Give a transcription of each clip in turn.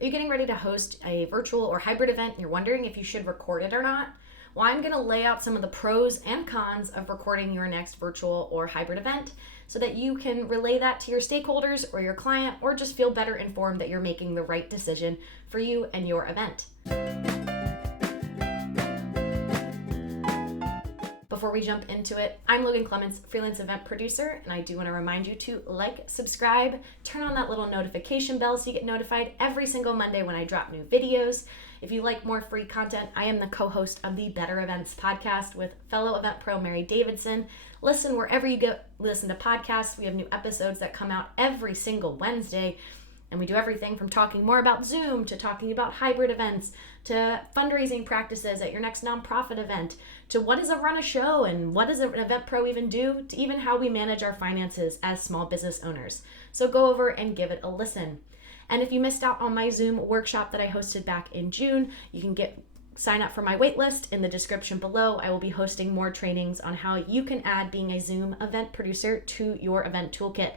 Are you getting ready to host a virtual or hybrid event and you're wondering if you should record it or not? Well, I'm going to lay out some of the pros and cons of recording your next virtual or hybrid event so that you can relay that to your stakeholders or your client, or just feel better informed that you're making the right decision for you and your event. Before we jump into it, I'm Logan Clements, freelance event producer, and I do want to remind you to like, subscribe, turn on that little notification bell so you get notified every single Monday when I drop new videos. If you like more free content, I am the co-host of the Better Events podcast with fellow event pro Mary Davidson. Listen wherever you go, listen to podcasts. We have new episodes that come out every single Wednesday. And we do everything from talking more about Zoom to talking about hybrid events to fundraising practices at your next nonprofit event to what does a run a show and what does an event pro even do to even how we manage our finances as small business owners. So go over and give it a listen. And if you missed out on my Zoom workshop that I hosted back in June, you can sign up for my waitlist in the description below. I will be hosting more trainings on how you can add being a Zoom event producer to your event toolkit.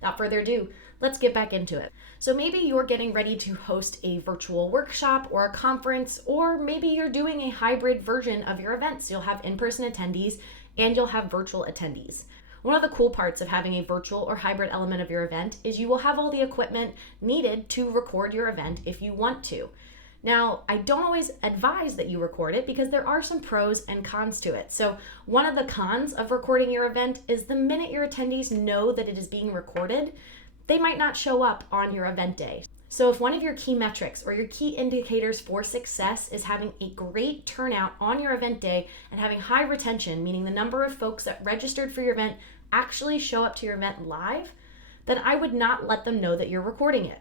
Without further ado, let's get back into it. So maybe you're getting ready to host a virtual workshop or a conference, or maybe you're doing a hybrid version of your events. You'll have in-person attendees and you'll have virtual attendees. One of the cool parts of having a virtual or hybrid element of your event is you will have all the equipment needed to record your event if you want to. Now, I don't always advise that you record it because there are some pros and cons to it. So one of the cons of recording your event is the minute your attendees know that it is being recorded, they might not show up on your event day. So if one of your key metrics or your key indicators for success is having a great turnout on your event day and having high retention, meaning the number of folks that registered for your event actually show up to your event live, then I would not let them know that you're recording it.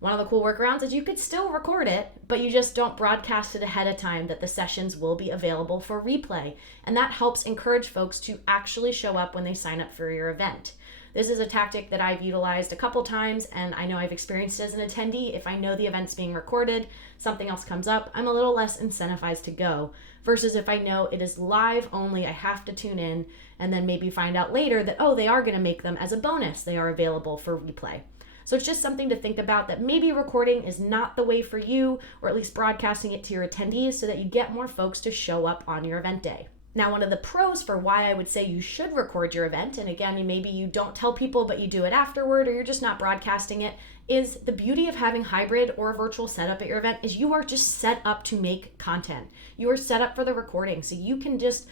One of the cool workarounds is you could still record it, but you just don't broadcast it ahead of time that the sessions will be available for replay. And that helps encourage folks to actually show up when they sign up for your event. This is a tactic that I've utilized a couple times, and I know I've experienced it as an attendee. If I know the event's being recorded, something else comes up, I'm a little less incentivized to go, versus if I know it is live only, I have to tune in, and then maybe find out later that, oh, they are going to make them as a bonus. They are available for replay. So it's just something to think about, that maybe recording is not the way for you, or at least broadcasting it to your attendees so that you get more folks to show up on your event day. Now, one of the pros for why I would say you should record your event, and again, maybe you don't tell people but you do it afterward, or you're just not broadcasting it, is the beauty of having hybrid or a virtual setup at your event is you are just set up to make content. You are set up for the recording, so you can just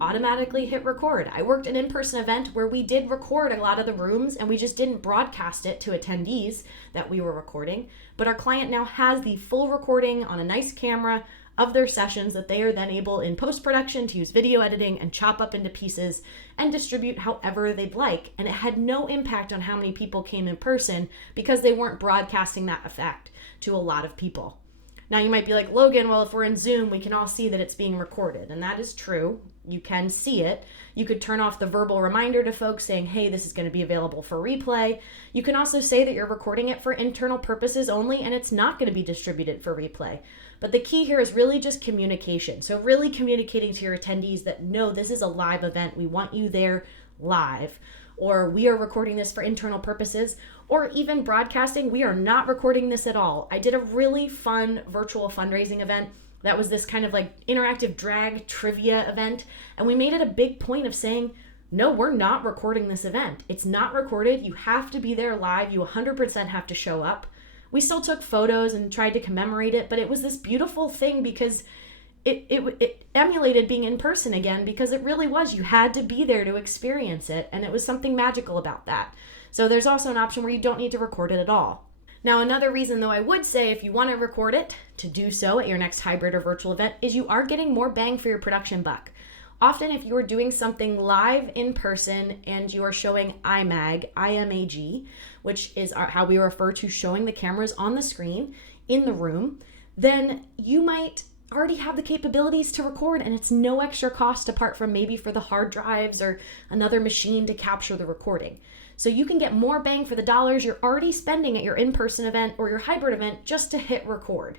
automatically hit record. I worked an in-person event where we did record a lot of the rooms and we just didn't broadcast it to attendees that we were recording, but our client now has the full recording on a nice camera of their sessions that they are then able in post-production to use video editing and chop up into pieces and distribute however they'd like. And it had no impact on how many people came in person because they weren't broadcasting that effect to a lot of people. Now you might be like, Logan, well, if we're in Zoom, we can all see that it's being recorded. And that is true. You can see it. You could turn off the verbal reminder to folks saying, hey, this is going to be available for replay. You can also say that you're recording it for internal purposes only and it's not going to be distributed for replay. But the key here is really just communication. So really communicating to your attendees that, no, this is a live event. We want you there live. Or we are recording this for internal purposes. Or even broadcasting, we are not recording this at all. I did a really fun virtual fundraising event that was this kind of like interactive drag trivia event. And we made it a big point of saying, no, we're not recording this event. It's not recorded. You have to be there live. You 100% have to show up. We still took photos and tried to commemorate it, but it was this beautiful thing because it emulated being in person again, because it really was. You had to be there to experience it, and it was something magical about that. So there's also an option where you don't need to record it at all. Now, another reason, though, I would say if you want to record it, to do so at your next hybrid or virtual event, is you are getting more bang for your production buck. Often, if you are doing something live in person and you are showing IMAG, I-M-A-G, which is how we refer to showing the cameras on the screen in the room, then you might already have the capabilities to record, and it's no extra cost apart from maybe for the hard drives or another machine to capture the recording. So you can get more bang for the dollars you're already spending at your in-person event or your hybrid event just to hit record.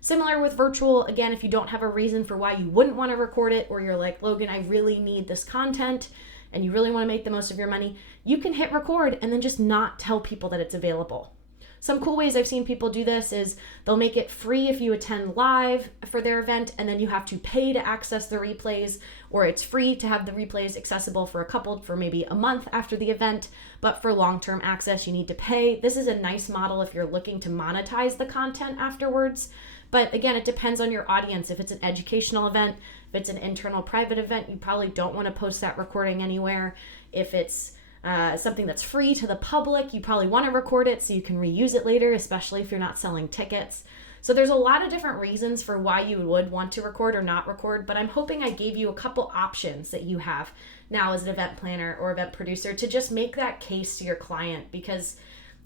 Similar with virtual, again, if you don't have a reason for why you wouldn't want to record it, or you're like, Logan, I really need this content and you really want to make the most of your money, you can hit record and then just not tell people that it's available. Some cool ways I've seen people do this is they'll make it free if you attend live for their event, and then you have to pay to access the replays, or it's free to have the replays accessible for maybe a month after the event, but for long-term access, you need to pay. This is a nice model if you're looking to monetize the content afterwards. But again, it depends on your audience. If it's an educational event, if it's an internal private event, you probably don't want to post that recording anywhere. If it's something that's free to the public, you probably want to record it so you can reuse it later, especially if you're not selling tickets. So there's a lot of different reasons for why you would want to record or not record, but I'm hoping I gave you a couple options that you have now as an event planner or event producer to just make that case to your client, because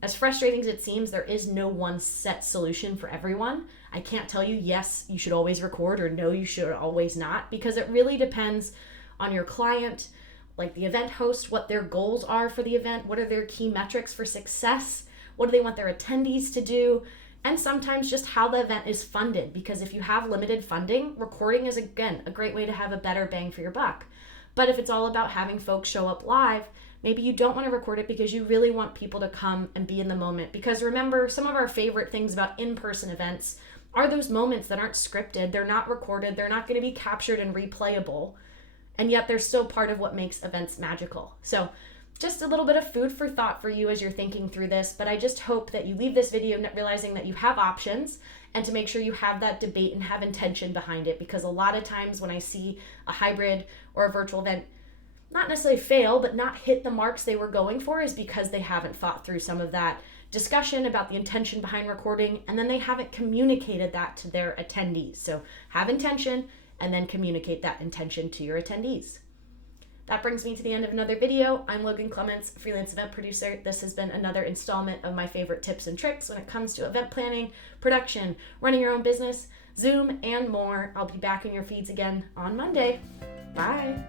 as frustrating as it seems, there is no one set solution for everyone. I can't tell you, yes, you should always record, or no, you should always not, because it really depends on your client, like the event host, what their goals are for the event, what are their key metrics for success, what do they want their attendees to do, and sometimes just how the event is funded, because if you have limited funding, recording is, again, a great way to have a better bang for your buck. But if it's all about having folks show up live, maybe you don't want to record it because you really want people to come and be in the moment. Because remember, some of our favorite things about in-person events are those moments that aren't scripted, they're not recorded, they're not going to be captured and replayable, and yet they're still part of what makes events magical. So just a little bit of food for thought for you as you're thinking through this, but I just hope that you leave this video realizing that you have options, and to make sure you have that debate and have intention behind it, because a lot of times when I see a hybrid or a virtual event not necessarily fail, but not hit the marks they were going for, is because they haven't thought through some of that discussion about the intention behind recording, and then they haven't communicated that to their attendees. So have intention, and then communicate that intention to your attendees. That brings me to the end of another video. I'm Logan Clements, freelance event producer. This has been another installment of my favorite tips and tricks when it comes to event planning, production, running your own business, Zoom, and more. I'll be back in your feeds again on Monday. Bye.